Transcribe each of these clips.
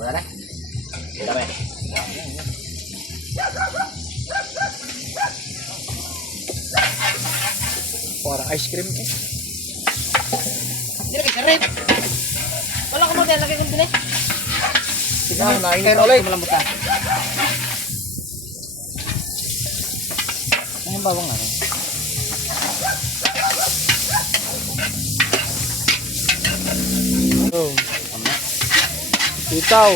Wala na. Wala na. Parang ice cream eh. Hindi lagi karet. Wala ka mo dyan, lagi kong bilis. Sige na, nainit na ulit. Malambot na. Ano yung bawang namin? Oh. Itaw.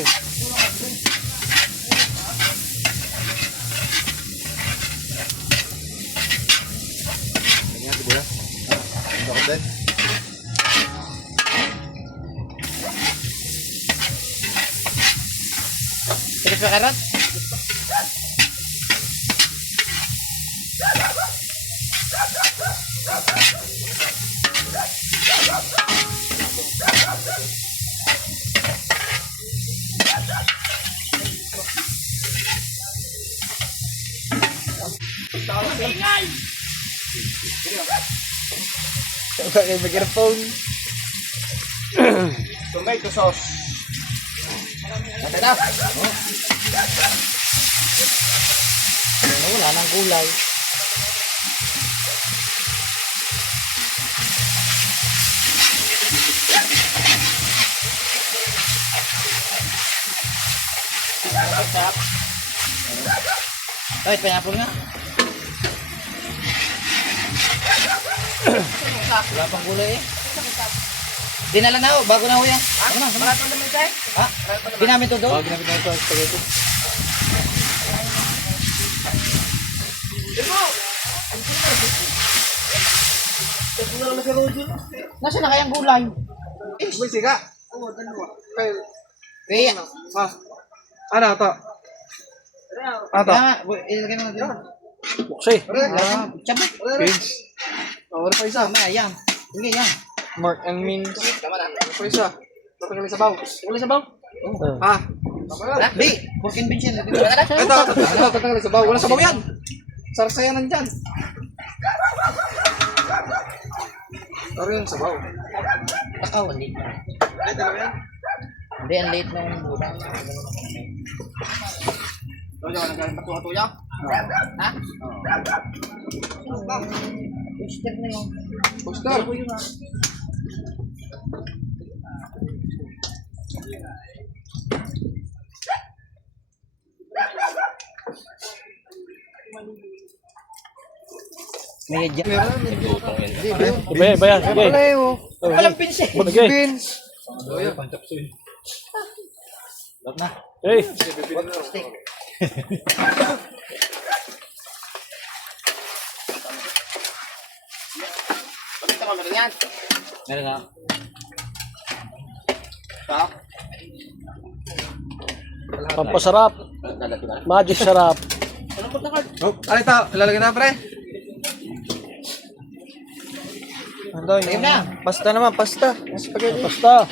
Ganyan, siguro. Ang bakit din. Pwede pa karat? Kaya microphone. Tomato sauce. Ate na. Wala nang gulay. Ay, pineapple nga. Wala pang gulay eh. Dinala na ho, bago na ho yan. Ano na, ano na? Ha? Di namin to doon? Ginamit na ito ang spaghetti. Nasaan na kayang gulay? May siga. Oo, dalawa. Kaya, Ano ito? Ano ito? ilagay mo na dito. Buksi. Tsabot. Page. Wala pa isa. Tama, yan. Hindi, yan. Mark and Means. Wala pa isa. Tatanggalin sa baw. Wala sa baw? Ha? Di, pork and beans yan. Dito na na. Ito, tatanggalin sa baw. Wala sa baw yan. Sarsayan nandyan. Pero yun sa baw. Takaw, ang late na. Ay, talaga yan. Hindi, ang late na yung gulay. Ito, yung nagaling patuha-tuya. Ha? Oyster na yun. Oyster. May dyan. Iba yan, iba yan. Sige. Walang pinsin. Sige. Beans. Love na. Hey. Pakita mo meron yan. Meron na. Pampasarap. Magic sarap. Oh, ano ito? Ilalagay na, pre? Ano Ayun na. Pasta naman, pasta. Spaghetti. Basta.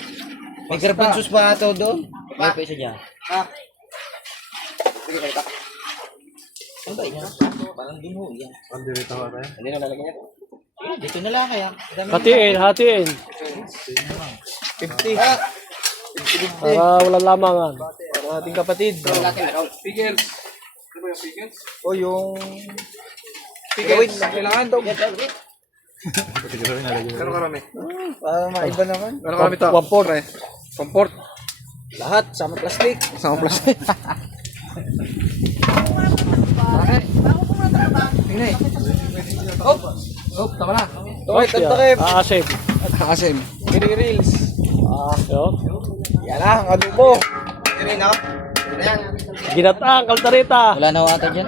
May garban sauce pa ito doon. May pa isa dyan. Ha? Sige, kalita. Ano ba yan? Parang dino yan. Ang dirito ka, pre? Hindi na lalagyan niya. Dito na lang kaya. Hatiin, hatiin. 50. Para walang lamangan. Para ating kapatid. Pickles. Ano ba yung pickles? O yung... Pickles. Kailangan daw. Kano karami? Para maiba naman. Kano karami ito? 1/4. Pre. Comport. Lahat, sama plastic. Sama plastic. Okay. Tingnan. Hop. Hop, tama na. Oy, tantakip. Aasim. Asim. Kini-reels. Yun. Yan lang, adobo. Kini na. Yan. Ginataang kaltarita. Wala na ata dyan.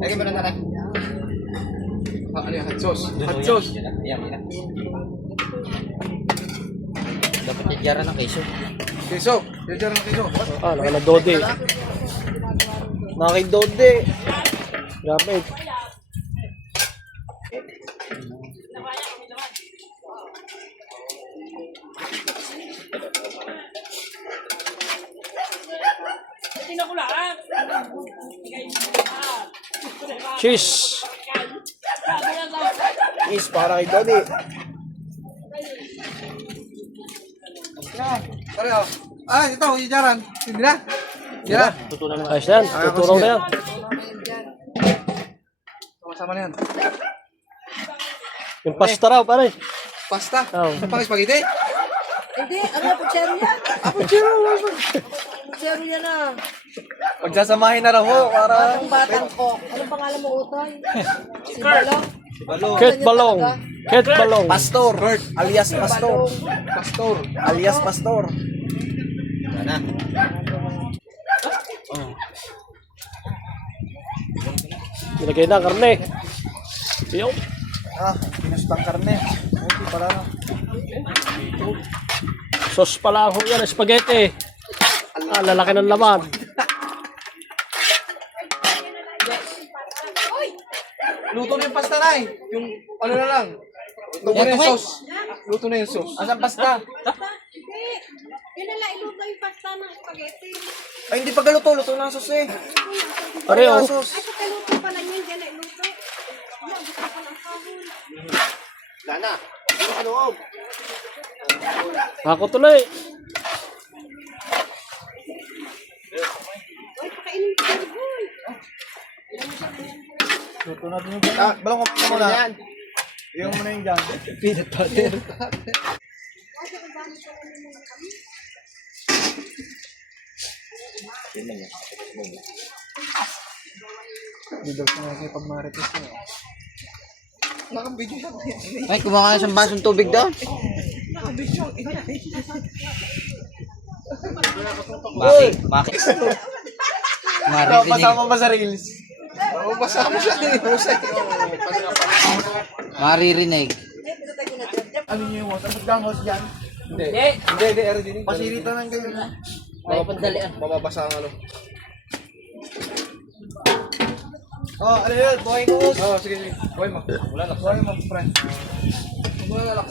Lagyan mo na rin. Ano yan? Hot sauce. Hot sauce. Yan, yan. Dapat nagyara ng keso. Keso. Yan dyan ang keso. Ah, nakala-dode. Nakay-dode. Gamit. Cheese. Is para kay Dodi. Pare, oh. Ah, ito, yung jaran. Hindi na. Hindi na. Ayos yan. Tuturaw na yan. Sama-sama na yan. Yung pasta raw, pare. Pasta. Oh. Pang spaghetti. Hindi, ano na, putsero yan. Putsero yan ah. Pagsasamahin na raw ho, para... Ang batang ko. Anong pangalan mo, Utoy? Si Balong? Kate Balong. Kate Balong. Pastor, alias Pastor, Pastor. alias Pastor. Sana. Nilagay na karne. Yo. Ah, pinustang karne. Okay, para na. Sauce pala ho yan. Spaghetti. Ah, lalaki ng laman. Luto na yung pasta na eh. Yung ano na lang. Luto na yung sauce. Luto na yung sauce. Asan pasta? Hindi. Yun na lang, iluto yung pasta ng spaghetti. Ay, hindi pa galuto. Luto na ang sos eh. Pare, oh. Sos. Ay, kakaluto pa lang yun, dyan na iluto. Wala, gusto pa ng kahon. Sana. Ano ka loob? Ako tuloy. Ay, pakainin ko yung boy. Luto natin yung... Ah, balong ko pa muna. Yung muna yung dyan. Peanut butter. Hindi daw siya kasi pag marites niya. Nakabidyo siya. Ay, kumuha ka na isang basong tubig doon. Bakit? Bakit? Marinig. Pasama pa sa reels. Oo, basa mo siya. Maririnig. Ano nyo yung host? Ang ba't host dyan? Hindi. Hindi, hindi. Pasirita ng ganyan. Mababasa ang ano. Oh, ano yun? Buhay ko host. Oo, sige, sige. Buhay mo. Wala na. Buhay mo, friend. Wala na.